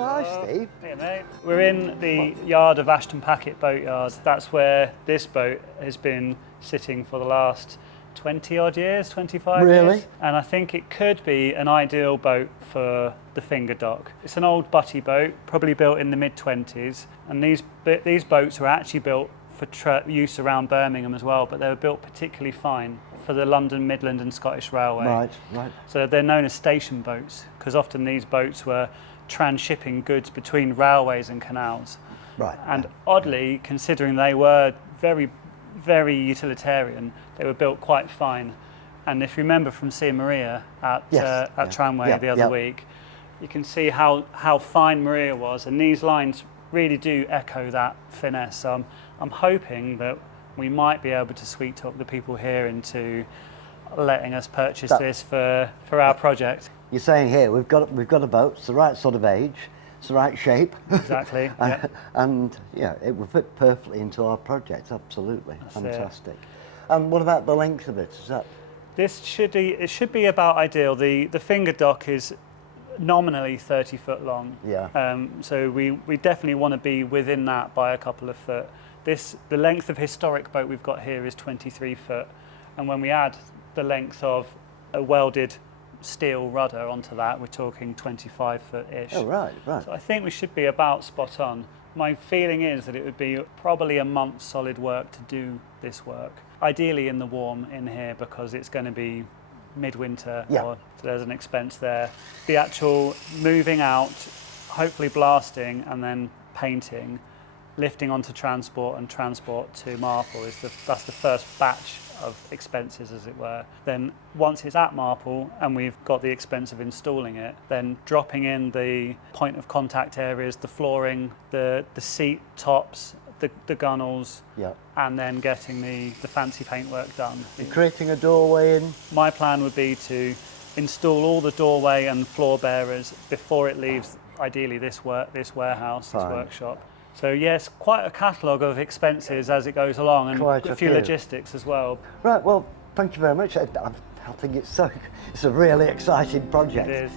Oh, hi, Steve. Hey, mate. We're in the yard of Ashton Packet Boatyard. That's where this boat has been sitting for the last 20 odd years, 25 Really? years. And I think it could be an ideal boat for the finger dock. It's an old butty boat, probably built in the mid-20s. And these boats were actually built for use around Birmingham as well, but they were built particularly fine for the London, Midland and Scottish Railway. Right. So they're known as station boats because often these boats were transshipping goods between railways and canals. Right. And oddly, considering they were very, very utilitarian, they were built quite fine. And if you remember from seeing Maria at Tramway the other week, you can see how fine Maria was, and these lines really do echo that finesse. So I'm hoping that we might be able to sweet talk the people here into letting us purchase this for our project. You're saying here we've got a boat. It's the right sort of age. It's the right shape. Exactly. Yeah. And yeah, it will fit perfectly into our project. Absolutely. That's fantastic. And what about the length of it? Is that? This should be about ideal. The finger dock is nominally 30 foot long. Yeah. So we definitely want to be within that by a couple of foot. The length of historic boat we've got here is 23 foot, and when we add the length of a welded steel rudder onto that, we're talking 25 foot-ish. Oh, right. So I think we should be about spot on. My feeling is that it would be probably a month's solid work to do this work. Ideally in the warm in here because it's going to be midwinter, so there's an expense there. The actual moving out, hopefully blasting and then painting, lifting onto transport and transport to Marple that's the first batch of expenses, as it were. Then once it's at Marple and we've got the expense of installing it, then dropping in the point of contact areas, the flooring, the seat tops, the gunnels, and then getting the fancy paintwork done. And creating a doorway in? My plan would be to install all the doorway and floor bearers before it leaves, ideally, this warehouse, this workshop. So yes, quite a catalogue of expenses as it goes along, and a few logistics as well. Right, well, thank you very much. I think it's a really exciting project. It is.